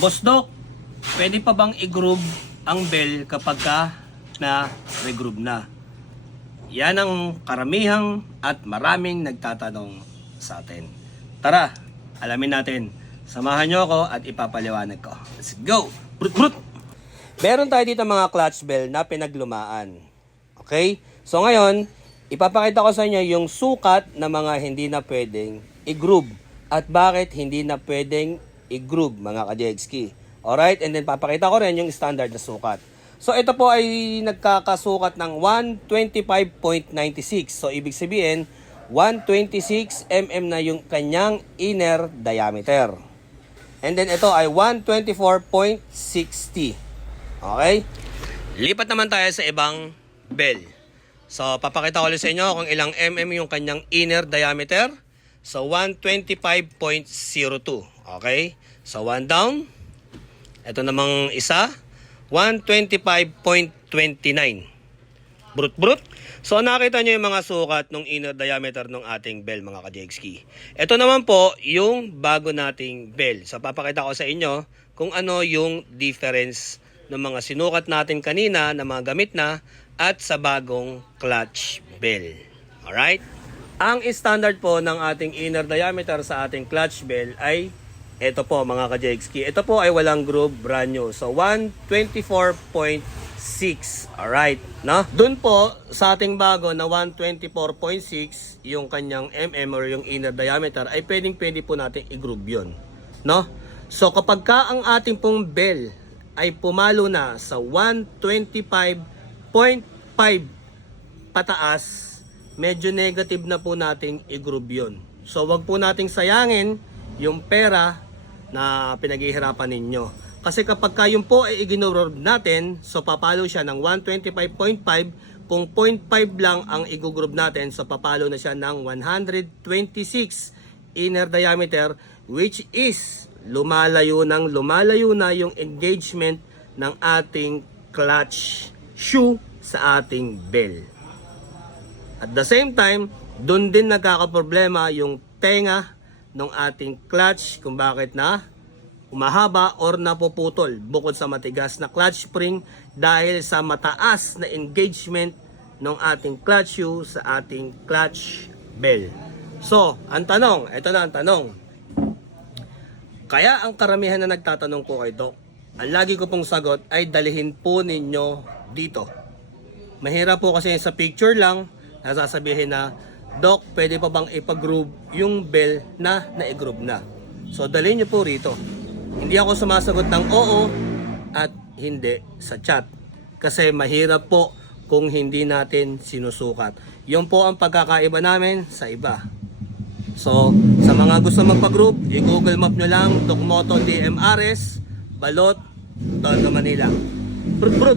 Boss Doc, pwede pa bang i-groove ang bell kapag ka na regroove na? Yan ang karamihang at maraming nagtatanong sa atin. Tara, alamin natin. Samahan nyo ako at ipapaliwanag ko. Let's go! Brut brut! Meron tayo dito mga clutch bell na pinaglumaan. Okay? So ngayon, ipapakita ko sa inyo yung sukat na mga hindi na pwedeng i-groove. At bakit hindi na pwedeng i-groove mga ka-JXK. Alright? And then papakita ko rin yung standard na sukat. So ito po ay nagkakasukat ng 125.96. So ibig sabihin, 126 mm na yung kanyang inner diameter. And then ito ay 124.60. Okay? Lipat naman tayo sa ibang bell. So papakita ko ulit sa inyo kung ilang mm yung kanyang inner diameter. So 125.02. Okay? So 1 down. Ito namang isa, 125.29. Brut brut. So nakita nyo yung mga sukat ng inner diameter ng ating bell mga ka-JXK. Ito naman po yung bago nating bell. So papakita ko sa inyo kung ano yung difference ng mga sinukat natin kanina na mga gamit na at sa bagong clutch bell. Alright? Ang standard po ng ating inner diameter sa ating clutch bell ay ito po mga ka-JXK. Ito po ay walang groove, brand new. So 124.6. Alright, no? Doon po sa ating bago na 124.6 yung kanyang mm or yung inner diameter ay pwedeng-pwede po natin i-groove yun, no? So kapag ka ang ating pong bell ay pumalo na sa 125.5 pataas, medyo negative na po nating i-groove yun. So wag po nating sayangin yung pera na pinaghihirapan ninyo. Kasi kapag kayong po ay iginorob natin, so papalo siya ng 125.5, kung 0.5 lang ang i-groove natin, so papalo na siya ng 126 inner diameter, which is lumalayo na yung engagement ng ating clutch shoe sa ating bell. At the same time, doon din nagkakaproblema yung tenga ng ating clutch kung bakit na umahaba or napuputol bukod sa matigas na clutch spring dahil sa mataas na engagement ng ating clutch shoe sa ating clutch bell. So, ang tanong, ito na ang tanong. Kaya ang karamihan na nagtatanong po kay Doc, ang lagi ko pong sagot ay dalihin po ninyo dito. Mahirap po kasi sa picture lang, nasasabihin na, Doc, pwede pa bang ipag-groove yung bell na na-groove na? So, dalhin nyo po rito. Hindi ako sumasagot ng oo at hindi sa chat. Kasi mahirap po kung hindi natin sinusukat. Yun po ang pagkakaiba namin sa iba. So, sa mga gusto magpag-groove, i-google map nyo lang, Docmoto DMRS, Balot, Tondo, Manila. Brut brut!